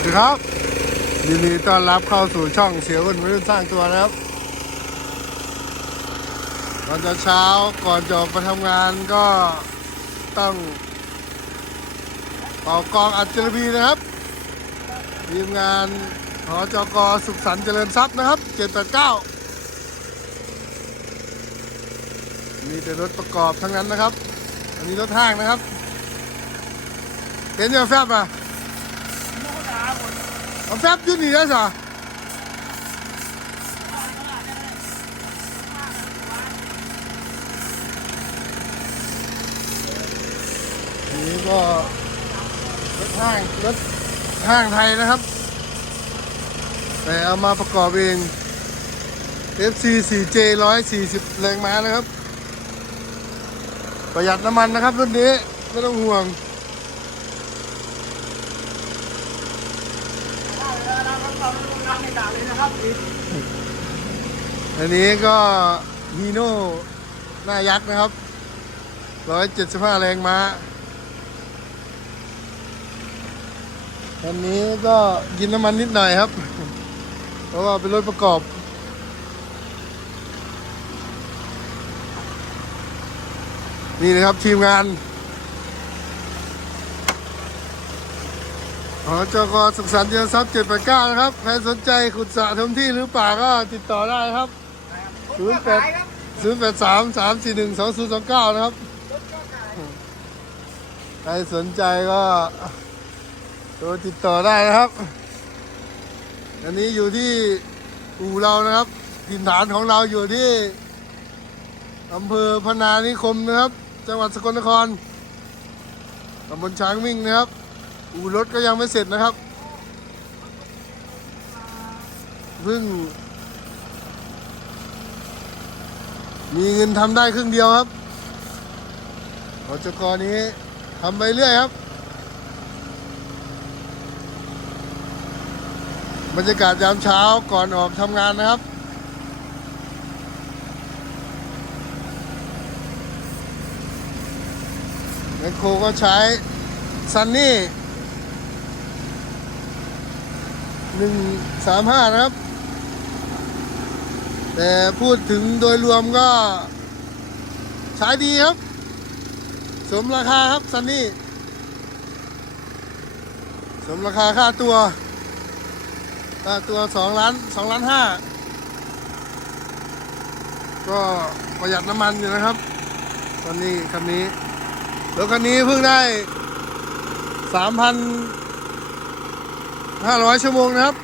วัสดีครับ ยินดีต้อนรับเข้าสู่ช่องเสียอ้นวัยรุ่นสร้างตัวนะครับ ตอนเช้าก่อนจะออกไปทำงานก็ต้องเป่ากองอัจฉรีนะครับทีมงานหอจกสุขสันต์เจริญทรัพย์นะครับ 789 มีแต่รถประกอบทั้งนั้นนะครับ อันนี้รถห้างนะครับ เห็นยังแฟบอะ เอาแฟบยุ่นี่แล้สินี่ก็รถห้างรถห้างไทยนะครับ แต่เอามาประกอบเอง FC 4J 140 แรงม้านะครับ ประหยัดน้ำมันนะครับรุ่นนี้ ไม่ต้องห่วง อันนี้ก็ฮีโน่หน้ายักษ์นะครับ 175 แรงม้าอันนี้ก็กินน้ำมันนิดหน่อยครับ เพราะว่าเป็นรถประกอบนี่นะครับทีมงาน หอจกสุขสันต์เจริญทรัพย์789นะครับ ใครสนใจขุดสระทมที่หรือป่าก็ติดต่อได้ครับ08 083 341 2029นะครับ ใครสนใจก็โทรติดต่อได้นะครับ อันนี้อยู่ที่อู่เรานะครับถิ่นฐานของเราอยู่ที่อำเภอพนานิคมนะครับ จังหวัดสกลนครตำบลช้างวิ่งนะครับ อู่รถก็ยังไม่เสร็จนะครับเพิ่งมีเงินทำได้ครึ่งเดียวครับรจกรนี้ทำไปเรื่อยครับ บรรยากาศยามเช้าก่อนออกทำงานนะครับแมคโครก็ใช้ซันนี่ หนึ่งสามห้านะครับ แต่พูดถึงโดยรวมก็ใช้ดีครับ สมราคาครับซันนี่ สมราคาค่าตัว ค่าตัวสองล้านสองล้านห้าก็ประหยัดน้ำมันอยู่นะครับ ตอนนี้คันนี้รถคันนี้เพิ่งได้สามพัน ห้าร้อยชั่วโมงนะครับ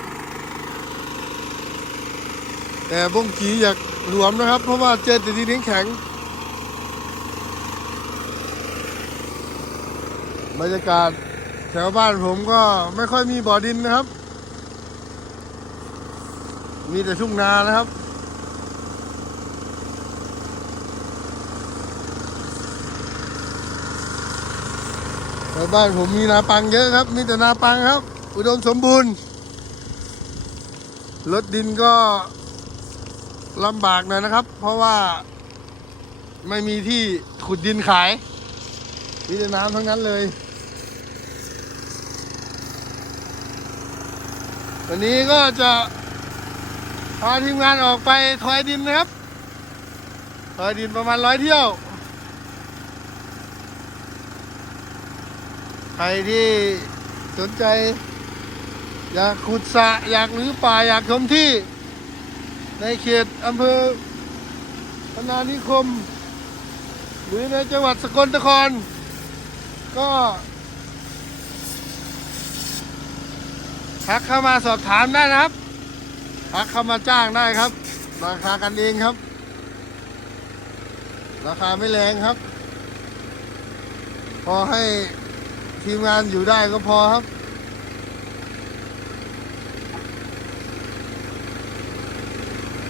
แต่บงกีอยากหลวมนะครับ เพราะว่าเจอแต่ดินแข็ง บรรยากาศแถวบ้านผมก็ไม่ค่อยมีบ่อดินนะครับ มีแต่ทุ่งนานะครับแถวบ้านผมมีนาปังเยอะครับ มีแต่นาปังครับ อุดมสมบูรณ์รถดินก็ลำบากหน่อยนะครับ เพราะว่าไม่มีที่ขุดดินขายมีแต่น้ำทั้งนั้นเลย วันนี้ก็จะพาทีมงานออกไปถอยดินนะครับถอยดินประมาณร้อยเที่ยว ใครที่สนใจ อยากขุดสระอยากหรือป่าอยากชมที่ ในเขตอำเภอพนานิคม หรือในจังหวัดสกลนคร ก็ทักเข้ามาสอบถามได้นะครับทักเข้ามาจ้างได้ครับ ราคากันเองครับ ราคาไม่แรงครับ พอให้ทีมงานอยู่ได้ก็พอครับ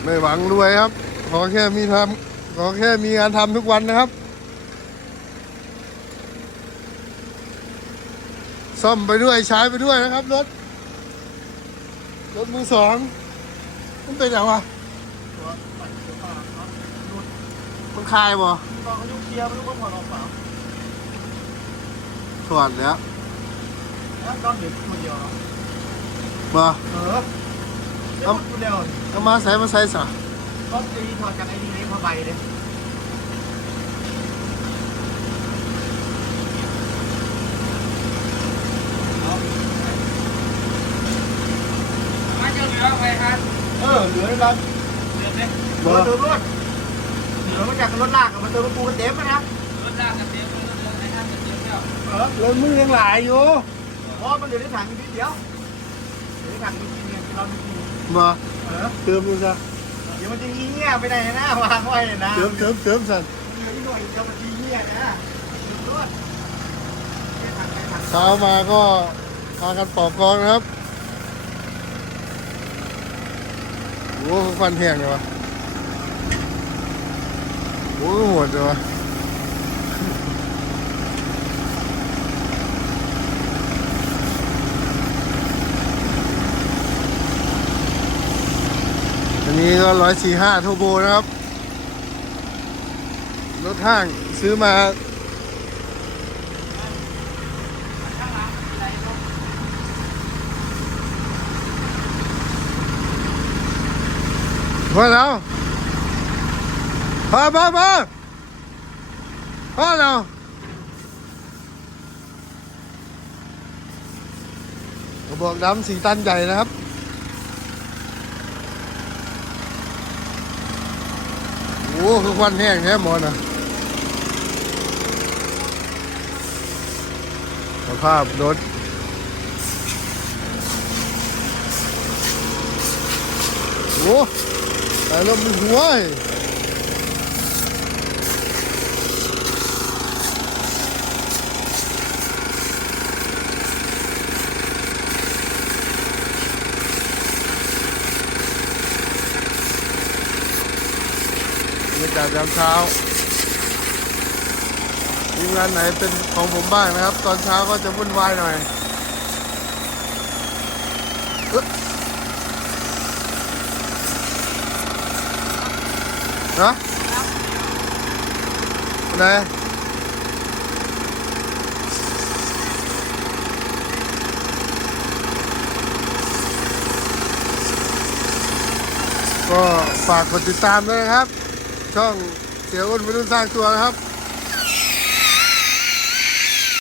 ไม่หวังรวยครับ ขอแค่มีทำขอแค่มีงานทำทุกวันนะครับ ซ่อมไปด้วยใช้ไปด้วยนะครับรถ รถมือสองมันเป็นอย่างวะมันคายบ่ตอนเขายุ่งเคลียร์ไม่รู้ว่าผ่อนออกเปล่าถอดแล้วแล้วตอนเด็กคนเดียวเนาะบ่เออ เดี๋ยวกูเร็วเอามาใส่มาใส่ซะก็ตีถอดจากไอ้นี่เลยผ้าใบเลยมาเจอเหลือไปครับเออเหลือแล้วเหลือไหมเหลือเติมรถเหลือมาจากรถลากกับมาเติมปูกันเต็มนะรถลากกันเต็มเลยรถไอ้ท่านกันเต็มแล้วเออรถมึงยังหลายอยู่เพราะมันเหลือในถังนิดเดียวเหลือในถังนิดเดียว เรานิดเดียวบ่เออเติมดูซะเดี๋ยวมันจะเงี้ยไปไหนนะวางไว้นะเติมเติมเติมสั่นเหลือที่หน่อยเดียวมันจะเงี้ยนะรถในถังในถังเช้ามาก็พากันปอกกองนะครับโอ้โหควันแห้งเลยวะโอ้โหโหดเลยวะ นนี้ก็ร้อยสี่ห้าโทโบนะครับ รถห้างซื้อมาพอแล้วพอพอพอพอแล้วกระบอกดำสีตันใหญ่นะครับ อ้คือควันแห้งแท้หมอนะสภาพรถโอ้ตายแล้วมันหัวไอ้บรรยา กาศยามเช้าทีมงานไหนเป็นของผมบ้างนะครับ ตอนเช้าก็จะวุ่นวายหน่อยเอ๊ะฮะไหนก็ฝากกดติดตามด้วยนะครับ ช่องเสียอ้นไม่ต้องสร้างตัวนะครับ